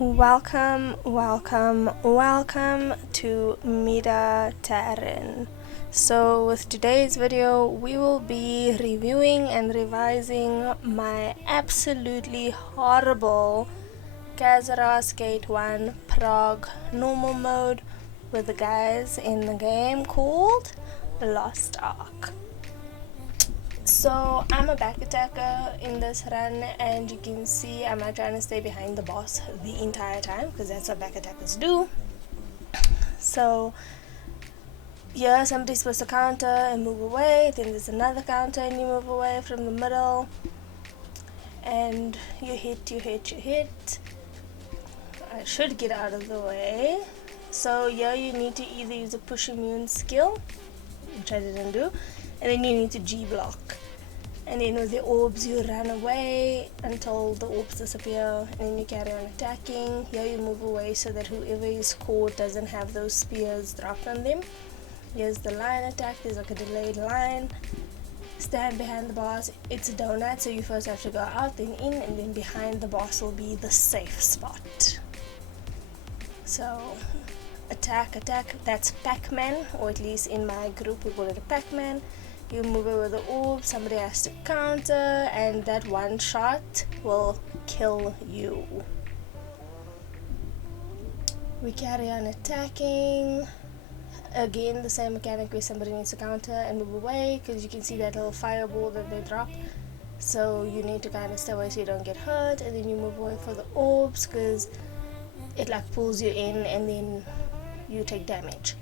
Welcome, welcome, welcome to Mida Taran. So with today's video, we will be reviewing and revising my absolutely horrible Kazeros Gate 1 Prog normal mode with the guys in the game called Lost Ark. So I'm a back attacker in this run, and you can see I'm not trying to stay behind the boss the entire time because that's what back attackers do. So yeah, somebody's supposed to counter and move away, then there's another counter and you move away from the middle, and you hit. I should get out of the way. So yeah, you need to either use a push immune skill, which I didn't do, and then you need to G block. And then with the orbs you run away until the orbs disappear, and then you carry on attacking. Here you move away so that whoever is caught doesn't have those spears dropped on them. Here's the line attack, there's like a delayed line. Stand behind the boss, it's a donut, so you first have to go out, then in, and then behind the boss will be the safe spot. So attack, that's Pac-Man, or at least in my group we call it a Pac-Man. You move over the orb, somebody has to counter, and that one shot will kill you. We carry on attacking. Again, the same mechanic where somebody needs to counter and move away, because you can see that little fireball that they drop. So you need to kind of stay away so you don't get hurt, and then you move away for the orbs because it like pulls you in and then you take damage.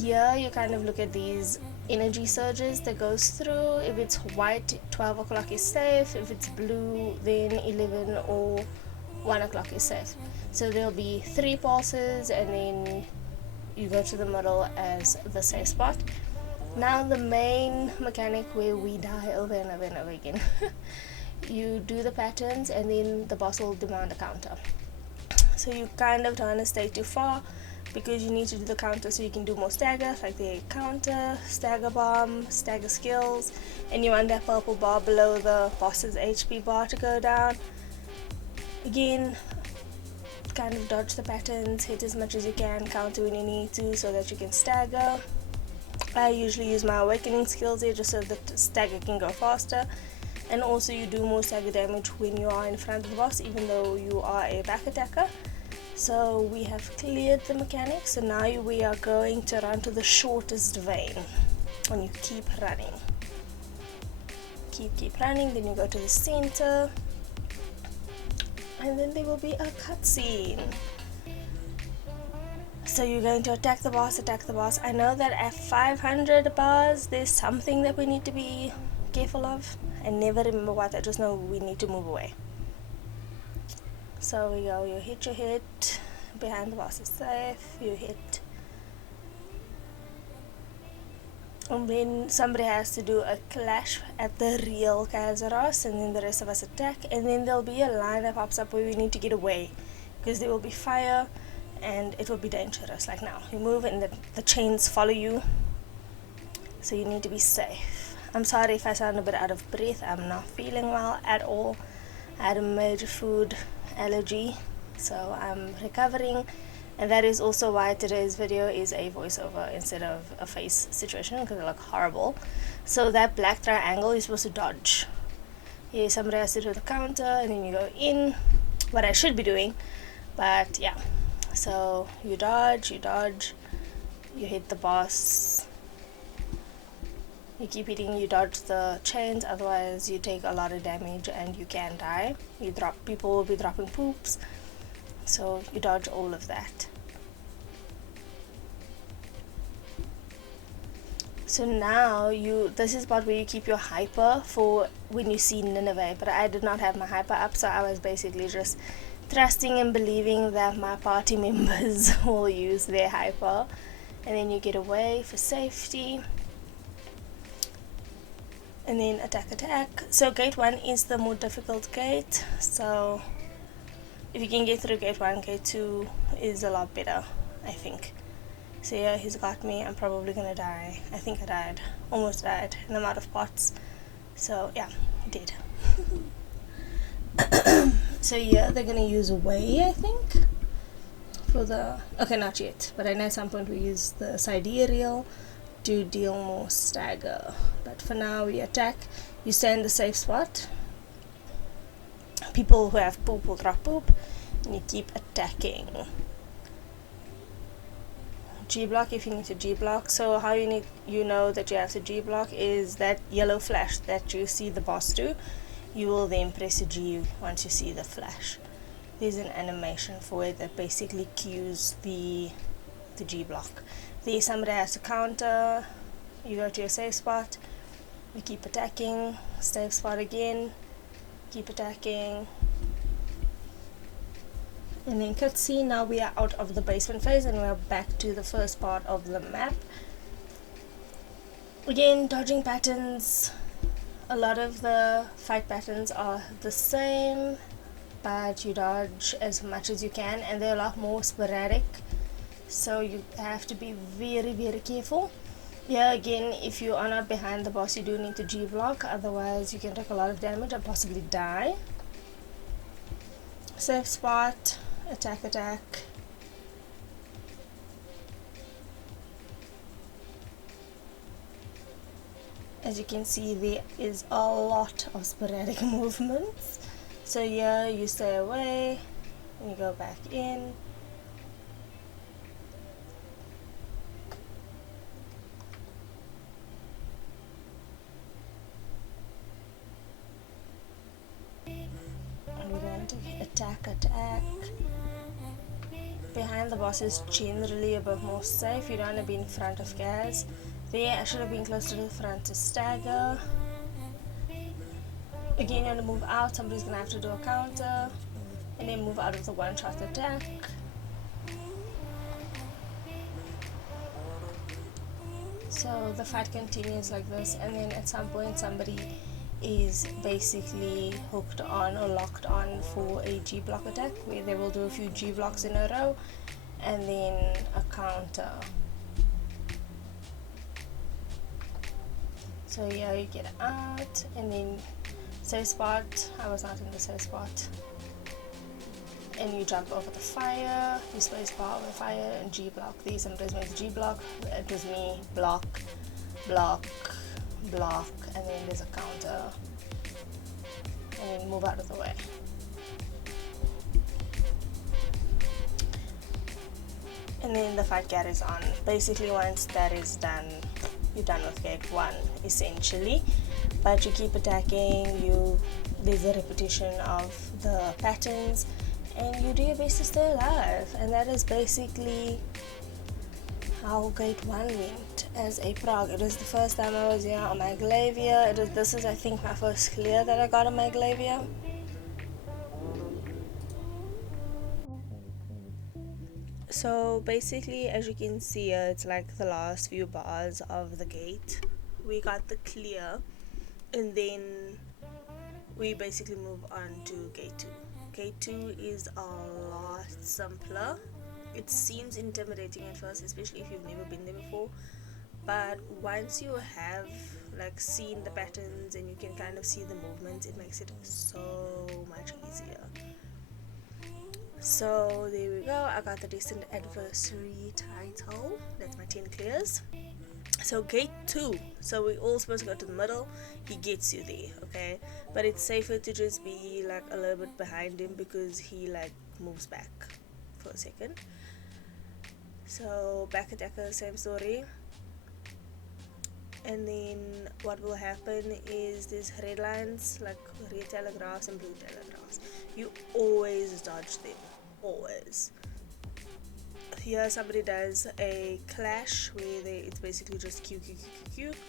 Here you kind of look at these energy surges that goes through. If it's white, 12 o'clock is safe. If it's blue, then 11 or 1 o'clock is safe. So there'll be 3 pulses, and then you go to the middle as the safe spot. Now the main mechanic where we die over and over and over again. You do the patterns, and then the boss will demand a counter. So you kind of don't want to stay too far, because you need to do the counter so you can do more stagger, like the counter, stagger bomb, stagger skills, and you want that purple bar below the boss's HP bar to go down. Again, kind of dodge the patterns, hit as much as you can, counter when you need to so that you can stagger. I usually use my awakening skills here just so that the stagger can go faster, and also you do more stagger damage when you are in front of the boss, even though you are a back attacker. So we have cleared the mechanics, so now we are going to run to the shortest vein, and you keep running. Keep running, then you go to the center, and then there will be a cutscene. So you're going to attack the boss. I know that at 500 bars there's something that we need to be careful of. I never remember what, I just know we need to move away. So we go, you hit, behind the boss is safe, you hit. And then somebody has to do a clash at the real Kazeros, and then the rest of us attack, and then there'll be a line that pops up where we need to get away, because there will be fire, and it will be dangerous, like now. You move and the chains follow you, so you need to be safe. I'm sorry if I sound a bit out of breath, I'm not feeling well at all. I had a major food allergy, so I'm recovering, and that is also why today's video is a voiceover instead of a face situation, because I look horrible. So that black triangle you're supposed to dodge. Yeah, somebody has to do the counter, and then you go in, what I should be doing, but yeah. So you dodge, you hit the boss, you keep hitting, you dodge the chains, otherwise you take a lot of damage and you can die. People will be dropping poops, so you dodge all of that. So now this is part where you keep your hyper for when you see Nineveh, but I did not have my hyper up, so I was basically just trusting and believing that my party members will use their hyper, and then you get away for safety. And then attack. So gate 1 is the more difficult gate, so if you can get through gate 1, gate 2 is a lot better, I think. So yeah, he's got me, I'm probably gonna die. I think I died, almost died, and I'm out of pots. So yeah, I did. So yeah, they're gonna use way, I think, for the, okay, not yet, but I know at some point we use the sidereal to deal more stagger, but for now we attack. You stay in the safe spot. People who have poop will drop poop, and you keep attacking. G block if you need to G block. So how you know that you have to G block is that yellow flash that you see the boss do. You will then press a G once you see the flash. There's an animation for it that basically cues the G block. There somebody has to counter. You go to your safe spot. You keep attacking. Safe spot again. Keep attacking. And then cutscene. Now we are out of the basement phase and we are back to the first part of the map. Again, dodging patterns. A lot of the fight patterns are the same, but you dodge as much as you can, and they're a lot more sporadic, so you have to be very, very careful. Yeah, again, if you are not behind the boss, you do need to G block, otherwise you can take a lot of damage and possibly die. Safe spot, attack, attack. As you can see, there is a lot of sporadic movements. So yeah, you stay away, and you go back in. And we're going to attack, attack. Behind the boss is generally a bit more safe. You don't want to be in front of Kaz. There, I should have been closer to the front to stagger. Again, you want to move out. Somebody's going to have to do a counter. And then move out of the one-shot attack. So the fight continues like this, and then at some point somebody is basically hooked on or locked on for a G block attack, where they will do a few G blocks in a row and then a counter. So yeah, you get out, and then safe spot. I was not in the safe spot. And you jump over the fire, you space bar over the fire, and G block. These sometimes make G block. It was me, block, block, block, and then there's a counter, and then move out of the way. And then the fight carries on. Basically, once that is done, you're done with gate 1 essentially, but you keep attacking. There's a repetition of the patterns, and you do your best to stay alive. And that is basically how gate 1 went as a Prog. It was the first time I was here on my Glavia. This is, I think, my first clear that I got on my Glavia. So basically, as you can see, it's like the last few bars of the gate. We got the clear, and then we basically move on to gate 2. Gate 2 is a lot simpler. It seems intimidating at first, especially if you've never been there before, but once you have like seen the patterns and you can kind of see the movements, it makes it so much easier. So there we go, I got the Distant Adversary title. That's my 10 clears. So gate 2, so we all supposed to go to the middle. He gets you there, okay, but it's safer to just be like a little bit behind him, because he like moves back for a second. So back attacker, same story. And then what will happen is there's red lines, like red telegraphs and blue telegraphs. You always dodge them, always. Here somebody does a clash where it's basically just Q, Q, Q, Q, Q.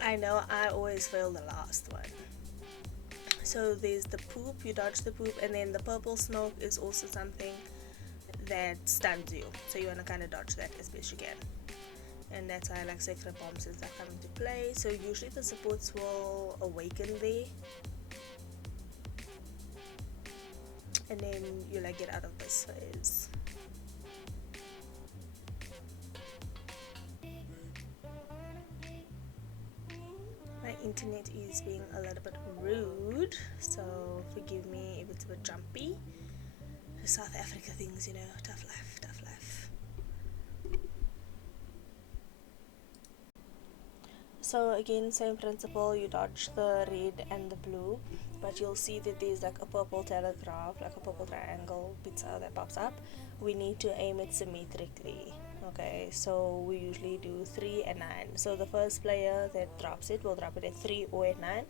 I know I always fail the last one. So there's the poop, you dodge the poop, and then the purple smoke is also something that stuns you. So you want to kind of dodge that as best you can. And that's why like sacred bombs and stuff come into play. So usually the supports will awaken there. And then you like get out of this phase. My internet is being a little bit rude, so forgive me if it's a bit bit jumpy. The South Africa things, you know, tough life. So again, same principle, you dodge the red and the blue, but you'll see that there's like a purple telegraph, like a purple triangle pizza that pops up. We need to aim it symmetrically. Okay, so we usually do 3 and 9. So the first player that drops it will drop it at 3 or at 9,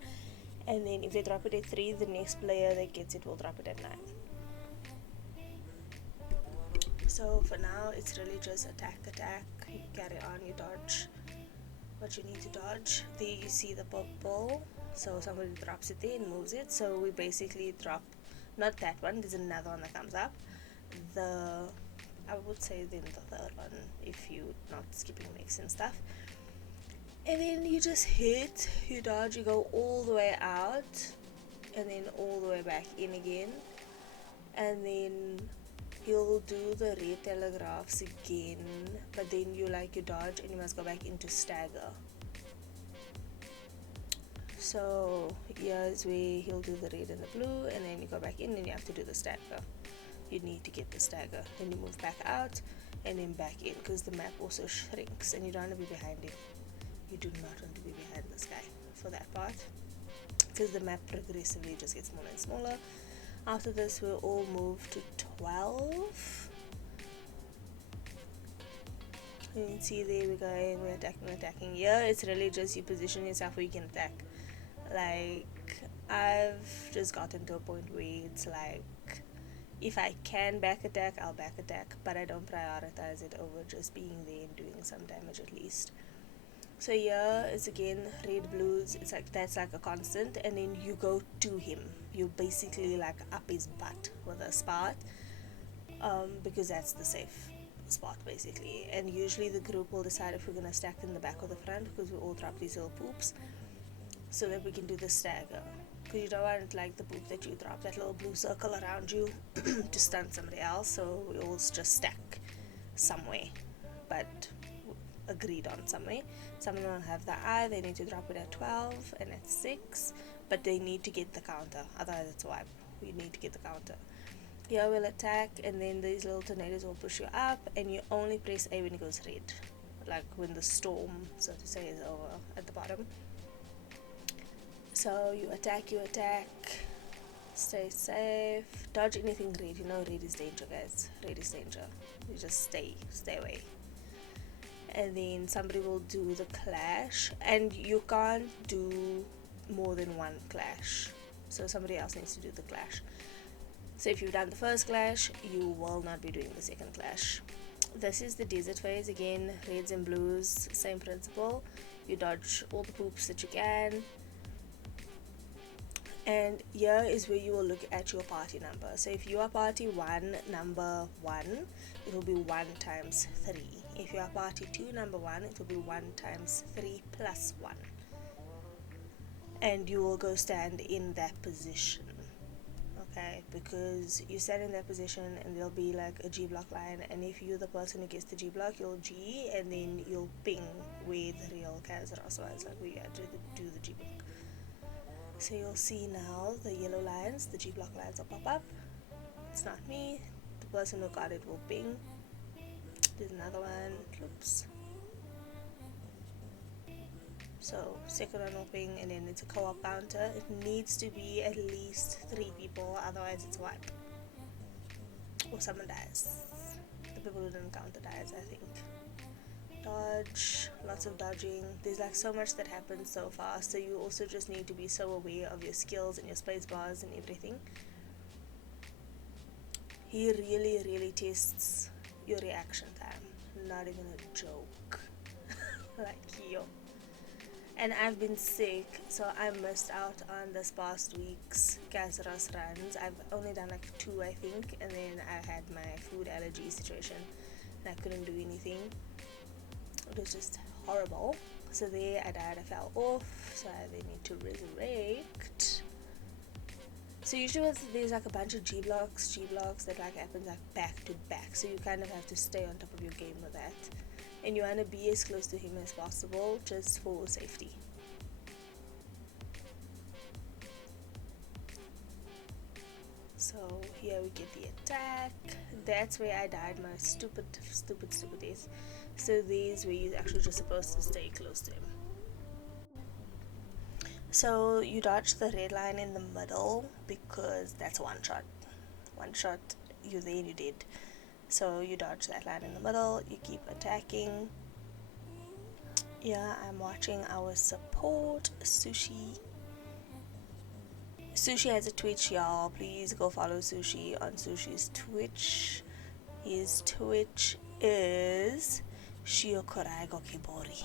and then if they drop it at 3, the next player that gets it will drop it at 9. So for now, it's really just attack, you carry on, you dodge what you need to dodge. There you see the purple, so somebody drops it there and moves it. So we basically drop, not that one, there's another one that comes up, I would say then the third one, if you're not skipping mix and stuff. And then you just hit, you dodge, you go all the way out, and then all the way back in again, and then you'll do the red telegraphs again, but then you dodge and you must go back into stagger. So here's where he'll do the red and the blue, and then you go back in and you have to do the stagger. You need to get the stagger, then you move back out and then back in, because the map also shrinks and you don't want to be behind him. You do not want to be behind this guy for that part, because the map progressively just gets smaller and smaller. After this, we'll all move to 12. You can see there we're going, we're attacking. Yeah, it's really just you position yourself where you can attack. Like, I've just gotten to a point where it's like, if I can back attack, I'll back attack, but I don't prioritize it over just being there and doing some damage at least. So yeah, it's again red blues, it's like that's like a constant, and then you go to him, you basically like up his butt with a spot, because that's the safe spot basically. And usually the group will decide if we're gonna stack in the back or the front, because we all drop these little poops so that we can do the stagger, because you don't want like the poop that you drop, that little blue circle around you to stun somebody else. So we all just stack somewhere, but agreed on somewhere. Some of them have the eye, they need to drop it at 12 and at 6, but they need to get the counter, otherwise it's a wipe. We need to get the counter. Here we'll attack, and then these little tornadoes will push you up, and you only press A when it goes red, like when the storm, so to say, is over at the bottom. So you attack, stay safe, dodge anything red. You know red is danger, guys. Red is danger. You just stay away. And then somebody will do the clash, and you can't do more than one clash, so somebody else needs to do the clash. So if you've done the first clash, you will not be doing the second clash. This is the desert phase. Again, reds and blues, same principle. You dodge all the poops that you can, and here is where you will look at your party number. So if you are party 1, number 1, it will be 1 times 3. If you are party 2, number 1, it will be 1 times 3 plus 1. And you will go stand in that position. Okay, because you stand in that position and there'll be like a G block line, and if you're the person who gets the G block, you'll G and then you'll ping where the real Kazeros was, like where you had to do the G block. So you'll see now the yellow lines, the G block lines will pop up. It's not me, the person who got it will ping. There's another one, oops. So second one will ping, and then it's a co-op counter. It needs to be at least 3 people, otherwise it's wipe. Or someone dies. The people who didn't counter dies, I think. Dodge, lots of dodging. There's like so much that happens so fast, so you also just need to be so aware of your skills and your space bars and everything. He really tests your reaction time, not even a joke. Like, yo. And I've been sick, so I missed out on this past week's Kazeros runs. I've only done like 2, I think, and then I had my food allergy situation and I couldn't do anything. It was just horrible. So there I died, I fell off, so I then need to resurrect. So usually there's like a bunch of G blocks that like happens like back to back, so you kind of have to stay on top of your game with that, and you want to be as close to him as possible just for safety. So here we get the attack. That's where I died my stupid death. So these where you're actually just supposed to stay close to him. So you dodge the red line in the middle because that's one shot. One shot, you're there and you did. So you dodge that line in the middle, you keep attacking. Yeah, I'm watching our support, Sushi. Sushi has a Twitch, y'all. Please go follow Sushi on Sushi's Twitch. His Twitch is Shiokorai Gokibori.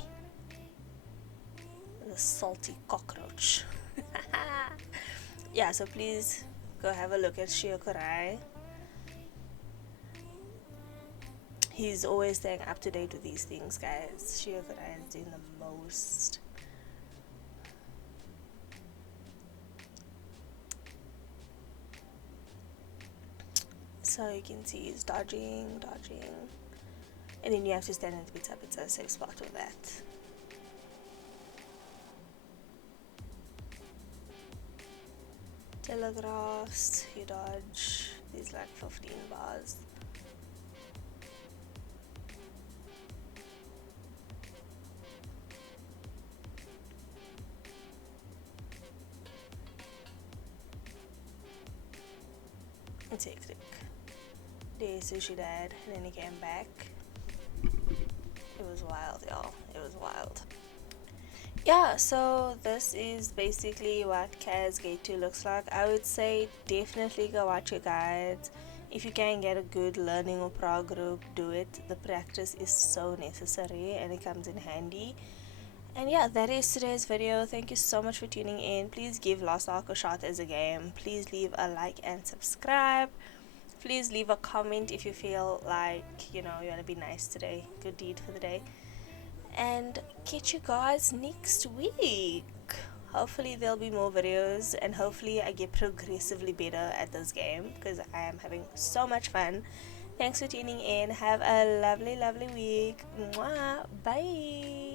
The salty cockroach. Yeah, so please go have a look at Shiokorai. He's always staying up to date with these things, guys. Shiokorai is doing the most. So you can see he's dodging, and then you have to stand at the pizza. It's a safe spot with that. Telegraphs, you dodge. These like 15 bars. It's hectic. There's Sushi died, and then he came back. It was wild, y'all. It was wild. Yeah, so this is basically what Kaz Gate 2 looks like. I would say definitely go watch your guides. If you can get a good learning or prog group, do it. The practice is so necessary and it comes in handy. And yeah, that is today's video. Thank you so much for tuning in. Please give Lost Ark a shot as a game. Please leave a like and subscribe. Please leave a comment if you feel like, you want to be nice today. Good deed for the day. And catch you guys next week. Hopefully there'll be more videos and hopefully I get progressively better at this game because I am having so much fun. Thanks for tuning in. Have a lovely week. Mwah. Bye.